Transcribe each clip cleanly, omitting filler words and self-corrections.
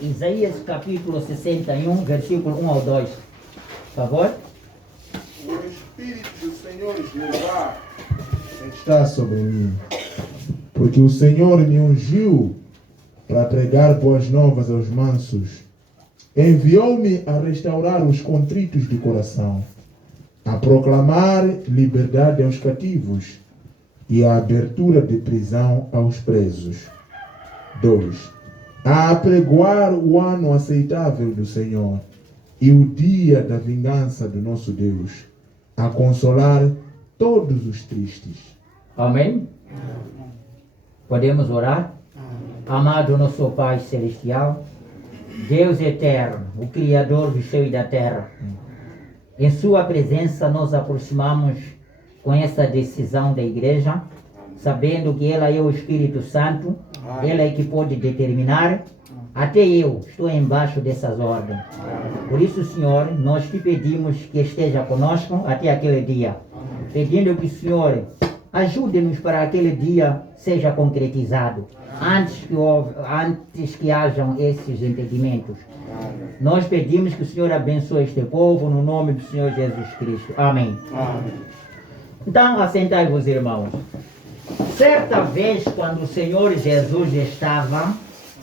Isaías capítulo 61, versículo 1 ao 2. Por favor. O Espírito do Senhor Jeová está sobre mim, porque o Senhor me ungiu para pregar boas novas aos mansos. Enviou-me a restaurar os contritos de coração, a proclamar liberdade aos cativos e a abertura de prisão aos presos. 2. A apregoar o ano aceitável do Senhor e o dia da vingança do nosso Deus, a consolar todos os tristes. Amém? Podemos orar? Amado nosso Pai Celestial, Deus eterno, o Criador do céu e da terra, em Sua presença nos aproximamos com essa decisão da igreja, sabendo que ela é o Espírito Santo, ela é que pode determinar. Até eu estou embaixo dessas ordens. Por isso, Senhor, nós te pedimos que esteja conosco até aquele dia, pedindo que o Senhor ajude-nos para aquele dia seja concretizado, antes que hajam esses entendimentos. Nós pedimos que o Senhor abençoe este povo no nome do Senhor Jesus Cristo. Amém. Amém. Então, assentai-vos, irmãos. Certa vez, quando o Senhor Jesus estava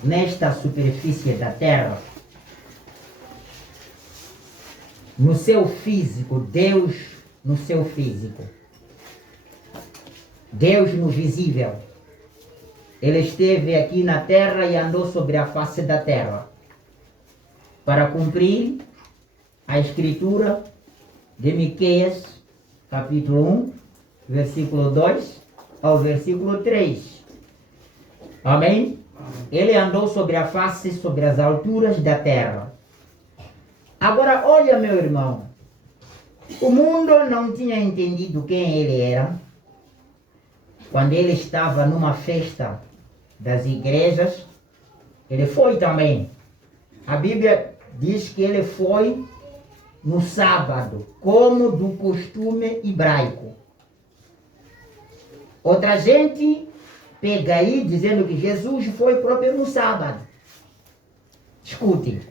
nesta superfície da terra, no seu físico, Deus no seu físico, Deus no visível, Ele esteve aqui na terra e andou sobre a face da terra para cumprir a escritura de Miqueias, capítulo 1, versículo 2 ao versículo 3. Amém? Ele andou sobre a face, sobre as alturas da terra. Agora, olha, meu irmão, o mundo não tinha entendido quem ele era quando ele estava numa festa das igrejas. Ele foi também. A Bíblia diz que ele foi no sábado, como do costume hebraico. Outra gente pega aí dizendo que Jesus foi próprio no sábado. Escute,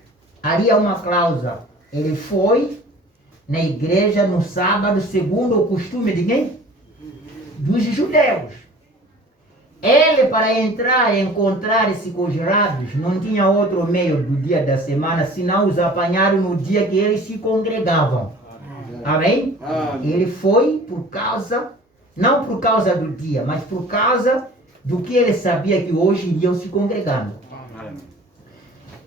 ali há uma cláusula. Ele foi na igreja no sábado, segundo o costume de quem? Dos judeus. Ele, para entrar e encontrar-se com os rabios, não tinha outro meio do dia da semana, senão os apanharam no dia que eles se congregavam. Amém? Ele foi por causa, não por causa do dia, mas por causa do que ele sabia que hoje iriam se congregando.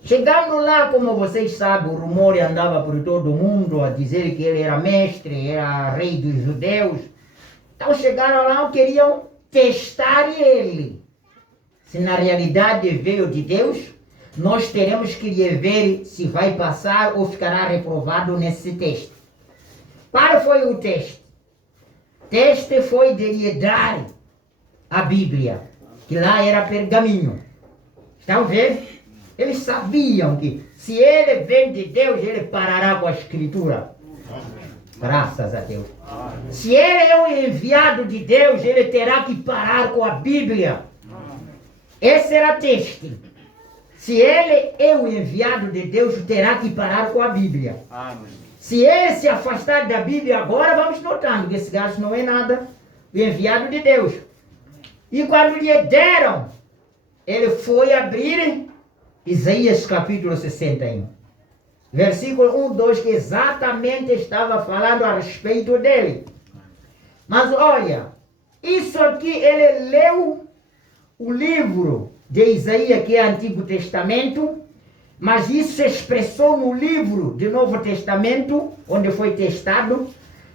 Chegando lá, como vocês sabem, o rumor andava por todo o mundo a dizer que ele era mestre, era rei dos judeus. Então chegaram lá e queriam testar ele. Se na realidade veio de Deus, nós teremos que ver se vai passar ou ficará reprovado nesse teste. Qual foi o teste? O teste foi de lhe dar a Bíblia, que lá era pergaminho. Estão vendo? Eles sabiam que se ele vem de Deus, ele parará com a escritura. Graças a Deus. Se ele é o enviado de Deus, ele terá que parar com a Bíblia. Esse era o teste. Se ele é o enviado de Deus, terá que parar com a Bíblia. Se ele se afastar da Bíblia agora, vamos notando que esse gajo não é nada o enviado de Deus. E quando lhe deram, ele foi abrir Isaías capítulo 61. Versículo 1, 2, que exatamente estava falando a respeito dele. Mas olha, isso aqui ele leu o livro de Isaías, que é Antigo Testamento, mas isso se expressou no livro do Novo Testamento, onde foi testado,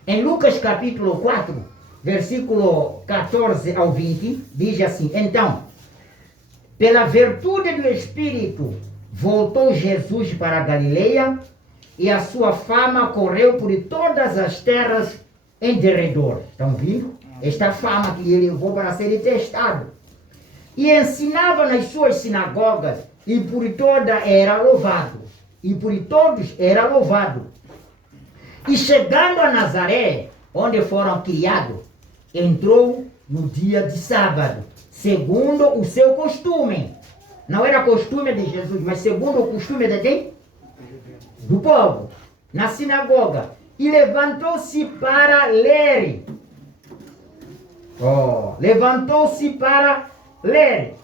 em Lucas capítulo 4, versículo 14 ao 20, diz assim: então, pela virtude do Espírito, voltou Jesus para a Galileia, e a sua fama correu por todas as terras em derredor. Estão vendo? Esta fama que ele levou para ser testado. E ensinava nas suas sinagogas, e por toda era louvado. E por todos era louvado. E chegando a Nazaré, onde foram criados, entrou no dia de sábado, segundo o seu costume. Não era costume de Jesus, mas segundo o costume de quem? Do povo. Na sinagoga. E levantou-se para ler. Levantou-se para ler.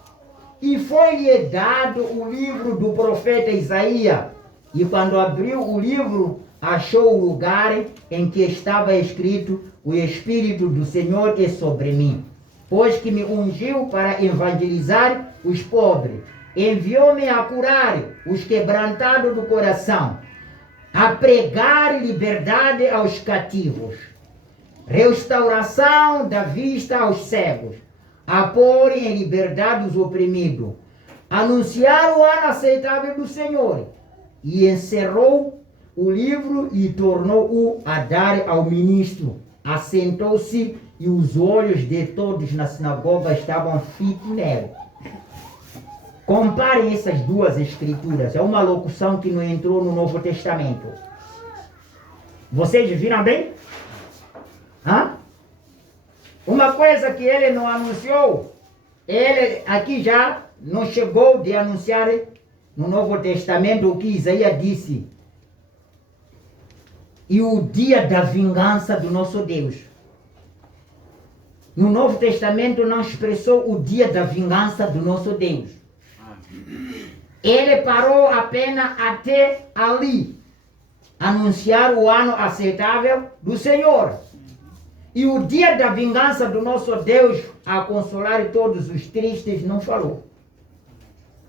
E foi-lhe dado o livro do profeta Isaías. E quando abriu o livro, achou o lugar em que estava escrito: o Espírito do Senhor é sobre mim, pois que me ungiu para evangelizar os pobres. Enviou-me a curar os quebrantados do coração, a pregar liberdade aos cativos, restauração da vista aos cegos, a pôr em liberdade os oprimidos, anunciar o ano aceitável do Senhor. E encerrou o livro e tornou-o a dar ao ministro. Assentou-se e os olhos de todos na sinagoga estavam fitos nele. Comparem essas duas escrituras. É uma locução que não entrou no Novo Testamento. Vocês viram bem? Hã? Uma coisa que ele não anunciou, ele aqui já não chegou de anunciar no Novo Testamento o que Isaías disse. E o dia da vingança do nosso Deus. No Novo Testamento não expressou o dia da vingança do nosso Deus. Ele parou apenas até ali, anunciar o ano aceitável do Senhor. E o dia da vingança do nosso Deus, a consolar todos os tristes, não falou.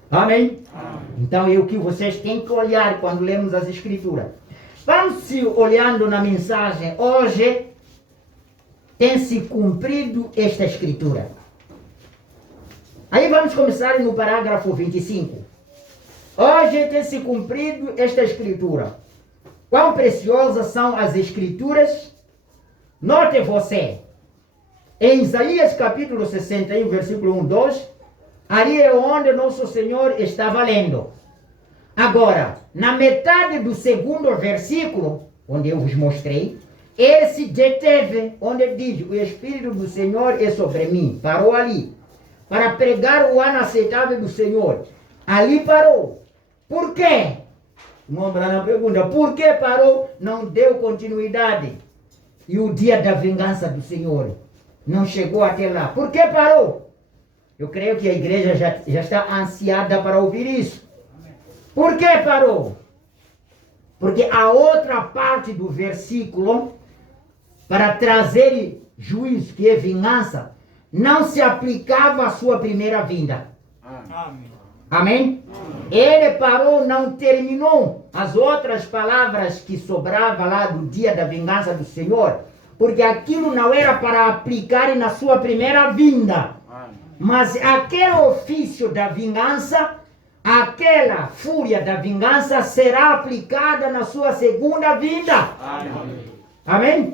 Amém? Então é o que vocês têm que olhar quando lemos as Escrituras. Vamos se olhando na mensagem. Hoje tem se cumprido esta Escritura. Aí vamos começar no parágrafo 25. Hoje tem se cumprido esta Escritura. Quão preciosas são as Escrituras? Note você, em Isaías capítulo 61, versículo 1, 2, ali é onde nosso Senhor estava lendo. Agora, na metade do segundo versículo, onde eu vos mostrei, ele se deteve, onde diz: o Espírito do Senhor é sobre mim. Parou ali, para pregar o ano aceitável do Senhor. Ali parou. Por quê? O irmão pergunta, por que parou? Não deu continuidade. E o dia da vingança do Senhor não chegou até lá. Por que parou? Eu creio que a igreja já está ansiada para ouvir isso. Por que parou? Porque a outra parte do versículo, para trazer juízo, que é vingança, não se aplicava à sua primeira vinda. Amém? Amém? Ele parou, não terminou as outras palavras que sobravam lá do dia da vingança do Senhor, porque aquilo não era para aplicar na sua primeira vinda. Mas aquele ofício da vingança, aquela fúria da vingança será aplicada na sua segunda vinda. Amém?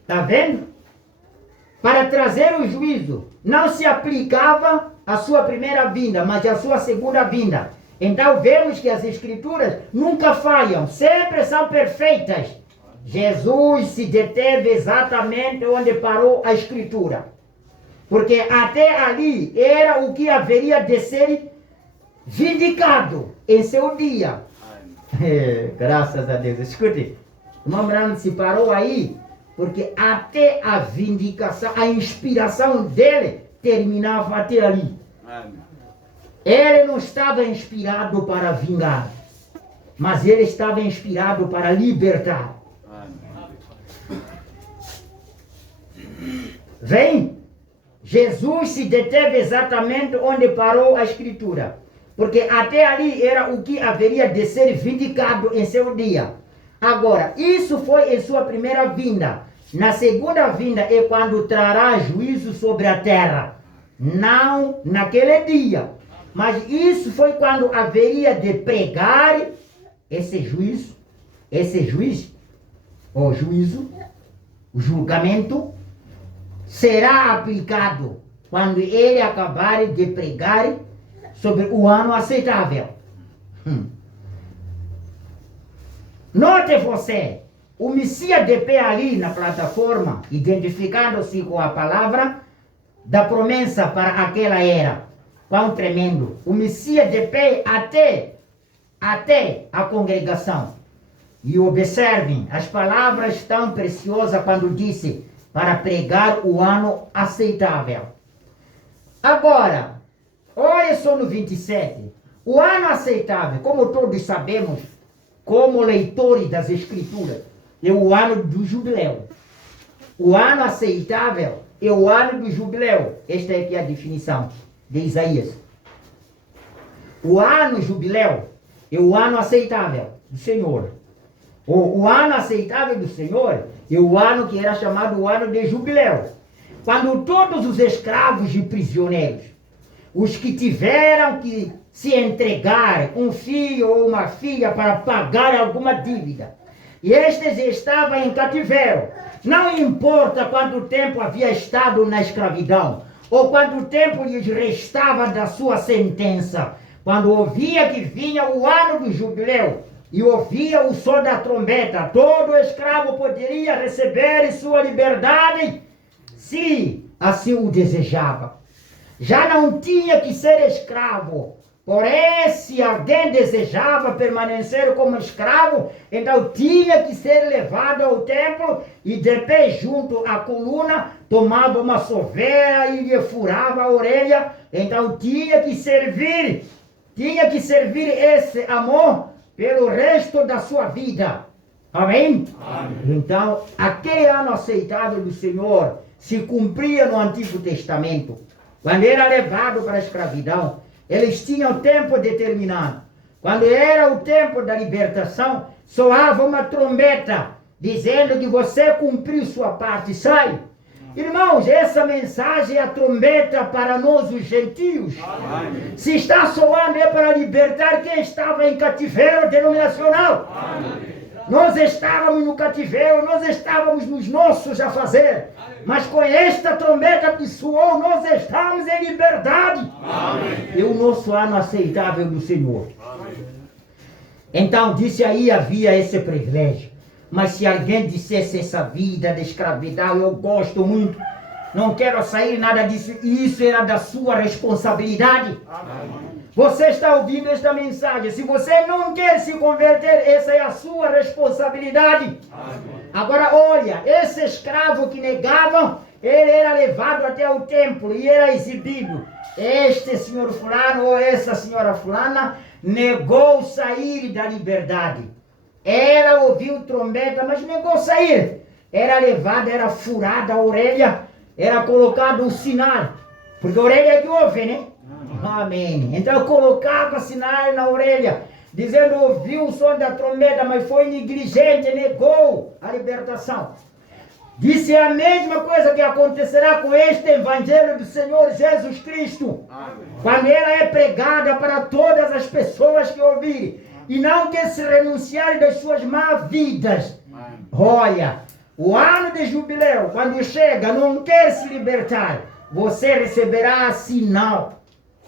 Está vendo? Para trazer o juízo, não se aplicava à sua primeira vinda, mas à sua segunda vinda. Então vemos que as Escrituras nunca falham, sempre são perfeitas. Jesus se deteve exatamente onde parou a Escritura. Porque até ali era o que haveria de ser vindicado em seu dia. Graças a Deus. Escute, o irmão Branham se parou aí, porque até a vindicação, a inspiração dele terminava até ali. Ele não estava inspirado para vingar, mas ele estava inspirado para libertar. Vem, Jesus se deteve exatamente onde parou a Escritura, porque até ali era o que haveria de ser vindicado em seu dia. Agora, isso foi em sua primeira vinda. Na segunda vinda é quando trará juízo sobre a terra. Não naquele dia. Mas isso foi quando haveria de pregar esse juízo, o juízo, o julgamento, será aplicado quando ele acabar de pregar sobre o ano aceitável. Note você, o Messias de pé ali na plataforma, identificando-se com a palavra da promessa para aquela era. Quão tremendo. O Messias de pé até a congregação. E observem, as palavras tão preciosas quando disse para pregar o ano aceitável. Agora, olha só no 27. O ano aceitável, como todos sabemos, como leitores das Escrituras, é o ano do jubileu. O ano aceitável é o ano do jubileu. Esta é aqui a definição de Isaías. O ano jubileu é o ano aceitável do Senhor. O ano aceitável do Senhor é o ano que era chamado o ano de jubileu. Quando todos os escravos e prisioneiros, os que tiveram que se entregar, um filho ou uma filha para pagar alguma dívida, e estes estavam em cativeiro, não importa quanto tempo havia estado na escravidão, ou quanto tempo lhes restava da sua sentença, quando ouvia que vinha o ano do jubileu, e ouvia o som da trombeta, todo escravo poderia receber sua liberdade, se assim o desejava. Já não tinha que ser escravo. Porém, se alguém desejava permanecer como escravo, então tinha que ser levado ao templo e de pé junto à coluna, tomava uma soveira e lhe furava a orelha. Então tinha que servir esse amor pelo resto da sua vida. Amém? Amém. Então, aquele ano aceitável do Senhor se cumpria no Antigo Testamento. Quando era levado para a escravidão, eles tinham tempo determinado. Quando era o tempo da libertação, soava uma trombeta, dizendo que você cumpriu sua parte, sai. Irmãos, essa mensagem é a trombeta para nós os gentios. Amém. Se está soando é para libertar quem estava em cativeiro denominacional. Amém. Nós estávamos no cativeiro, nós estávamos nos nossos a fazer. Mas com esta trombeta que soou, nós estamos em liberdade. Amém. É o nosso ano aceitável do Senhor. Amém. Então, disse aí, havia esse privilégio. Mas se alguém dissesse essa vida de escravidão, eu gosto muito, não quero sair nada disso, isso era da sua responsabilidade. Amém. Você está ouvindo esta mensagem, se você não quer se converter, essa é a sua responsabilidade. Amém. Agora olha, esse escravo que negavam, ele era levado até o templo e era exibido. Este senhor fulano ou essa senhora fulana negou sair da liberdade. Ela ouviu trombeta, mas negou sair. Era levada, era furada a orelha, era colocado um sinal. Porque a orelha é que ouve, né? Amém. Então colocava sinal na orelha, dizendo, ouviu o som da trombeta, mas foi negligente, negou a libertação. Disse a mesma coisa que acontecerá com este evangelho do Senhor Jesus Cristo. Amém. Quando ela é pregada para todas as pessoas que ouvirem. E não quer se renunciar das suas más vidas. Amém. Olha, o ano de jubileu, quando chega, não quer se libertar. Você receberá sinal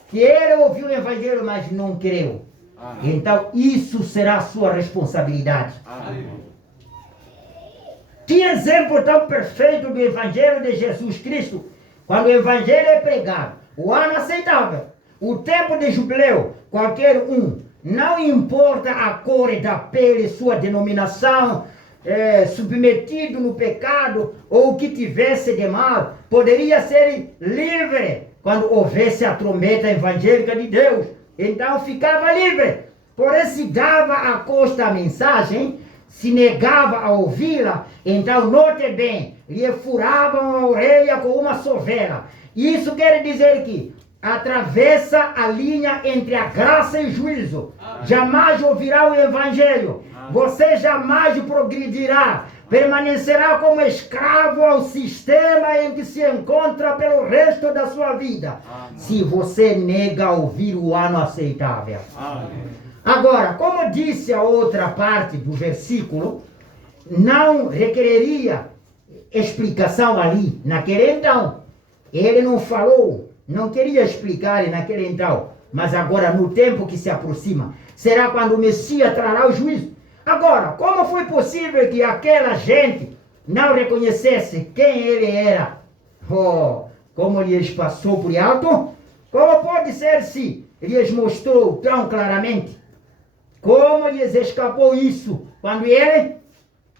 que ele ouviu o evangelho, mas não creu. Amém. Então, isso será a sua responsabilidade. Amém. Que exemplo tão perfeito do evangelho de Jesus Cristo, quando o evangelho é pregado, o ano aceitável, o tempo de jubileu, qualquer um, não importa a cor da pele, sua denominação, submetido no pecado, ou o que tivesse de mal, poderia ser livre quando houvesse a trombeta evangélica de Deus. Então ficava livre. Porém, se dava a costa a mensagem, se negava a ouvi-la, então note bem, lhe furavam a orelha com uma soveira. Isso quer dizer que atravessa a linha entre a graça e o juízo. Amém. Jamais ouvirá o evangelho. Amém. Você jamais progredirá. Permanecerá como escravo ao sistema em que se encontra pelo resto da sua vida. Amém. Se você nega ouvir o ano aceitável. Amém. Agora, como disse a outra parte do versículo, não requereria explicação ali, naquele então. Ele não falou, não queria explicar naquele então, mas agora no tempo que se aproxima, será quando o Messias trará o juízo. Agora, como foi possível que aquela gente não reconhecesse quem ele era? Oh, como lhes passou por alto, Como pode ser se lhes mostrou tão claramente? Como lhes escapou isso? Quando ele...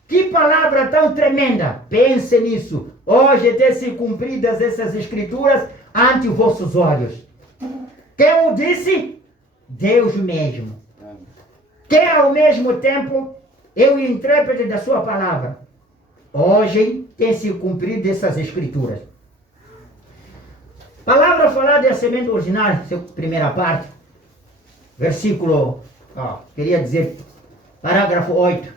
Que palavra tão tremenda! Pense nisso. Hoje tem se cumpridas essas escrituras ante vossos olhos. Quem o disse? Deus mesmo. Quem ao mesmo tempo é o intérprete da sua palavra. Hoje tem se cumprido essas escrituras. Palavra falada é a semente original, primeira parte. Versículo, queria dizer, parágrafo 8.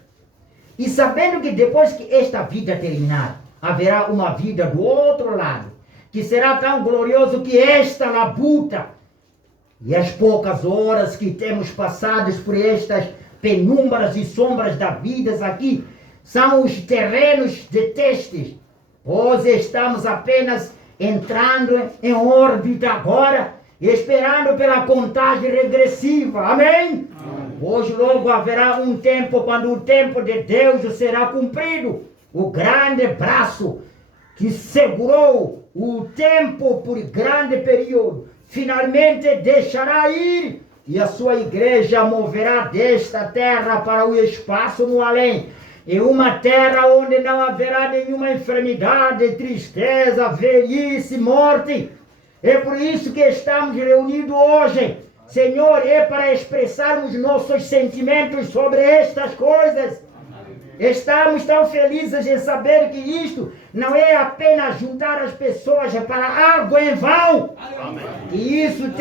E sabendo que depois que esta vida terminar, haverá uma vida do outro lado, que será tão glorioso que esta labuta, e as poucas horas que temos passadas por estas penumbras e sombras da vida aqui, são os terrenos de testes, pois estamos apenas entrando em órbita agora, esperando pela contagem regressiva. Amém? Hoje logo haverá um tempo quando o tempo de Deus será cumprido. O grande braço que segurou o tempo por grande período finalmente deixará ir, e a sua igreja moverá desta terra para o espaço no além. Em uma terra onde não haverá nenhuma enfermidade, tristeza, velhice, morte. É por isso que estamos reunidos hoje. Senhor, é para expressarmos nossos sentimentos sobre estas coisas. Estamos tão felizes em saber que isto não é apenas juntar as pessoas para algo em vão. E isso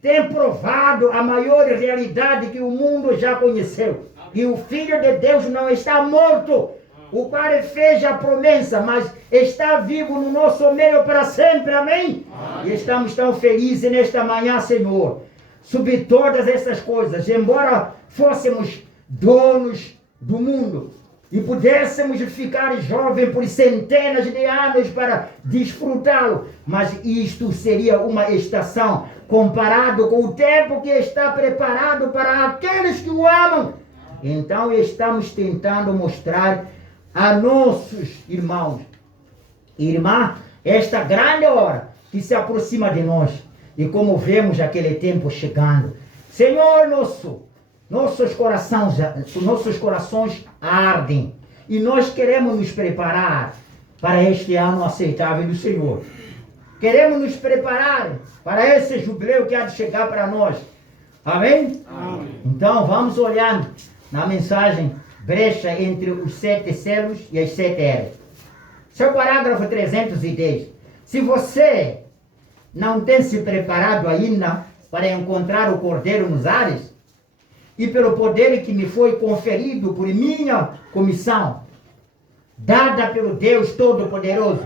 tem provado a maior realidade que o mundo já conheceu. E o Filho de Deus não está morto, o qual fez a promessa, mas está vivo no nosso meio para sempre. Amém? E estamos tão felizes nesta manhã, Senhor, sobre todas essas coisas. Embora fôssemos donos do mundo e pudéssemos ficar jovens por centenas de anos para desfrutá-lo, mas isto seria uma estação comparado com o tempo que está preparado para aqueles que o amam. Então estamos tentando mostrar a nossos irmãos e irmã esta grande hora que se aproxima de nós, e como vemos aquele tempo chegando. Senhor, nossos corações ardem, e nós queremos nos preparar para este ano aceitável do Senhor. Queremos nos preparar para esse jubileu que há de chegar para nós. Amém? Amém. Então vamos olhando na mensagem brecha entre os 7 selos e as 7 eras. Seu parágrafo 310. Se você não tem se preparado ainda para encontrar o Cordeiro nos ares, e pelo poder que me foi conferido por minha comissão, dada pelo Deus Todo-Poderoso,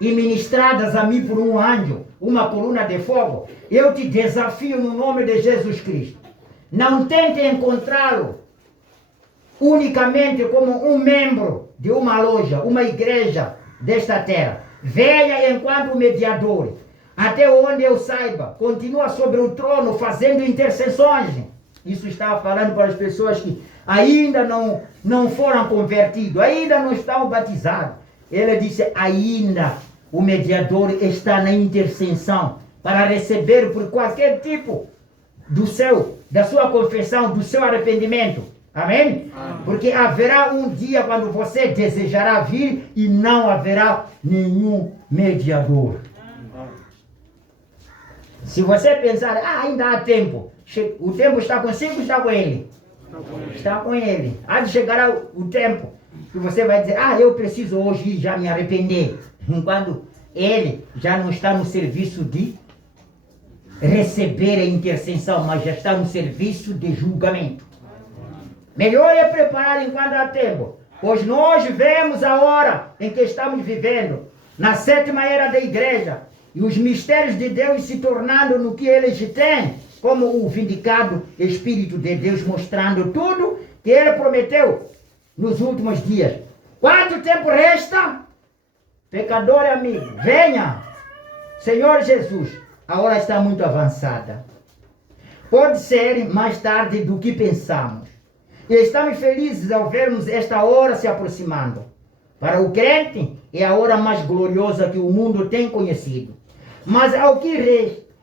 e ministradas a mim por um anjo, uma coluna de fogo, eu te desafio no nome de Jesus Cristo. Não tente encontrá-lo unicamente como um membro de uma loja, uma igreja desta terra. Venha enquanto mediador. Até onde eu saiba, continua sobre o trono fazendo intercessões. Isso estava falando para as pessoas que ainda não foram convertidos, ainda não estão batizados. Ele disse, ainda o mediador está na intercessão para receber por qualquer tipo da sua confissão, do seu arrependimento. Amém? Amém? Porque haverá um dia quando você desejará vir e não haverá nenhum mediador. Se você pensar, ainda há tempo, o tempo está consigo, está com ele? Está com ele. Há de chegar o tempo que você vai dizer, eu preciso hoje já me arrepender. Enquanto ele já não está no serviço de receber a intercessão, mas já está no serviço de julgamento. Melhor é preparar enquanto há tempo, pois nós vemos a hora em que estamos vivendo, na 7ª era da igreja, e os mistérios de Deus se tornando no que eles têm, como o vindicado Espírito de Deus mostrando tudo que ele prometeu nos últimos dias. Quanto tempo resta? Pecador amigo, venha! Senhor Jesus, a hora está muito avançada. Pode ser mais tarde do que pensamos. E estamos felizes ao vermos esta hora se aproximando. Para o crente, é a hora mais gloriosa que o mundo tem conhecido. Mas ao que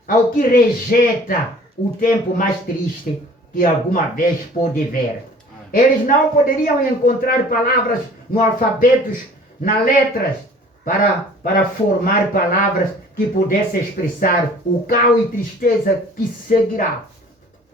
ao que rejeita o tempo mais triste que alguma vez pôde ver. Eles não poderiam encontrar palavras no alfabeto, nas letras, para formar palavras que pudessem expressar o caos e tristeza que seguirá.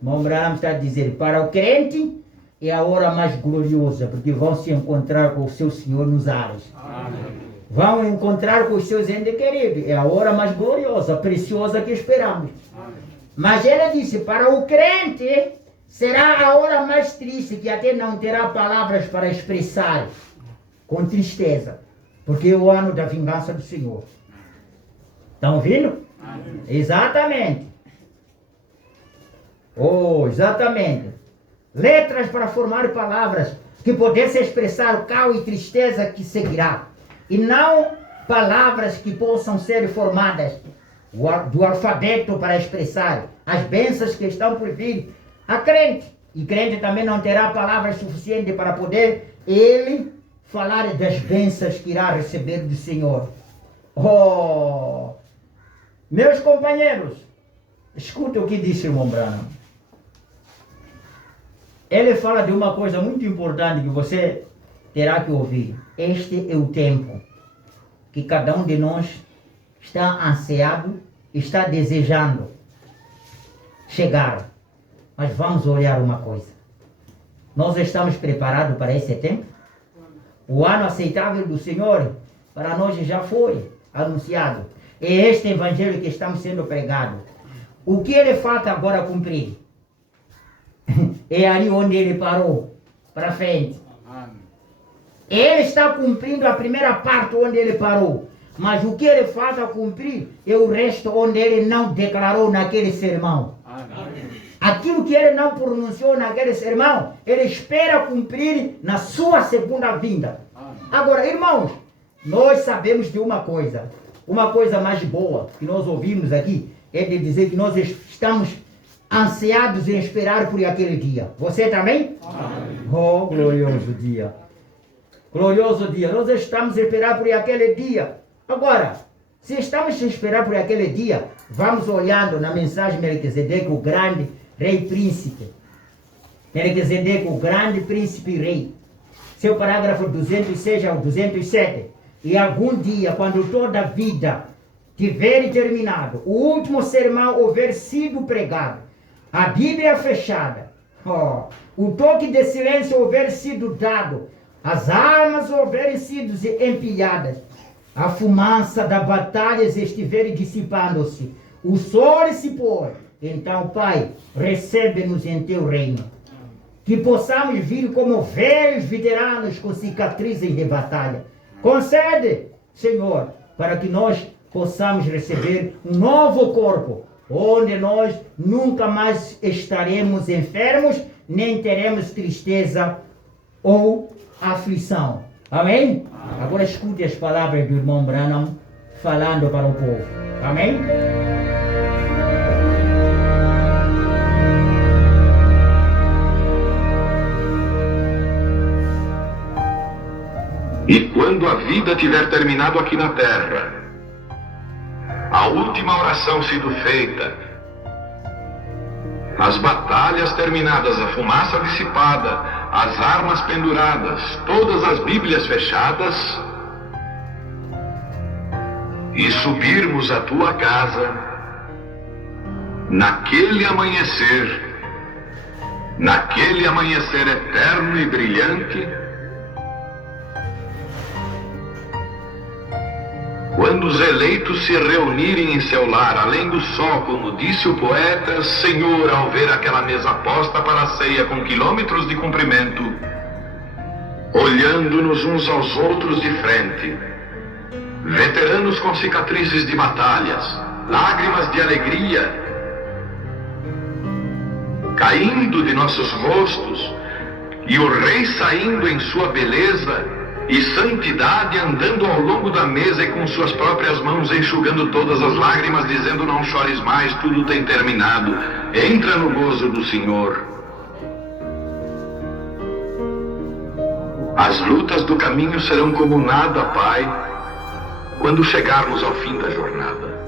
Abraham está a dizer, para o crente é a hora mais gloriosa, porque vão se encontrar com o seu Senhor nos ares. Amém. Vão encontrar com os seus entes queridos. É a hora mais gloriosa, preciosa que esperamos. Amém. Mas ele disse, para o crente será a hora mais triste, que até não terá palavras para expressar, com tristeza, porque é o ano da vingança do Senhor. Estão ouvindo? Amém. Exatamente. Oh, exatamente. Letras para formar palavras que pudessem expressar o caos e tristeza que seguirá. E não palavras que possam ser formadas do alfabeto para expressar as bênçãos que estão por vir a crente. E crente também não terá palavras suficientes para poder ele falar das bênçãos que irá receber do Senhor. Oh, meus companheiros, escuta o que disse o irmão Branham. Ele fala de uma coisa muito importante que você terá que ouvir. Este é o tempo que cada um de nós está ansiado, está desejando chegar. Mas vamos olhar uma coisa. Nós estamos preparados para esse tempo? O ano aceitável do Senhor para nós já foi anunciado. É este evangelho que estamos sendo pregado. O que ele falta agora cumprir? É ali onde ele parou, para frente. Ele está cumprindo a primeira parte onde ele parou. Mas o que ele falta cumprir é o resto onde ele não declarou naquele sermão. Aquilo que ele não pronunciou naquele sermão, ele espera cumprir na sua segunda vinda. Agora, irmãos, nós sabemos de uma coisa mais boa que nós ouvimos aqui, é de dizer que nós estamos ansiados em esperar por aquele dia. Você também? Amém. Oh, glorioso dia. Glorioso dia. Nós estamos a esperar por aquele dia. Agora, se estamos a esperar por aquele dia, vamos olhando na mensagem de Melquisedeque, o grande rei príncipe. Melquisedeque, o grande príncipe rei. Seu parágrafo 206 ao 207. E algum dia, quando toda a vida tiver terminado, o último sermão houver sido pregado, a Bíblia fechada, o toque de silêncio houver sido dado, as armas houverem sido empilhadas, a fumaça da batalha estiver dissipando-se, o sol se pôr, então, Pai, recebe-nos em teu reino. Que possamos vir como velhos veteranos com cicatrizes de batalha. Concede, Senhor, para que nós possamos receber um novo corpo, onde nós nunca mais estaremos enfermos, nem teremos tristeza ou aflição. Amém? Amém. Agora escute as palavras do irmão Branham falando para o povo. Amém? E quando a vida tiver terminado aqui na terra, a última oração sido feita, as batalhas terminadas, a fumaça dissipada, as armas penduradas, todas as Bíblias fechadas, e subirmos à tua casa, naquele amanhecer eterno e brilhante, quando os eleitos se reunirem em seu lar, além do sol, como disse o poeta, Senhor, ao ver aquela mesa posta para a ceia com quilômetros de comprimento, olhando-nos uns aos outros de frente, veteranos com cicatrizes de batalhas, lágrimas de alegria, caindo de nossos rostos, e o Rei saindo em sua beleza e santidade, andando ao longo da mesa e com suas próprias mãos enxugando todas as lágrimas, dizendo: não chores mais, tudo tem terminado, entra no gozo do Senhor. As lutas do caminho serão como nada, Pai, quando chegarmos ao fim da jornada.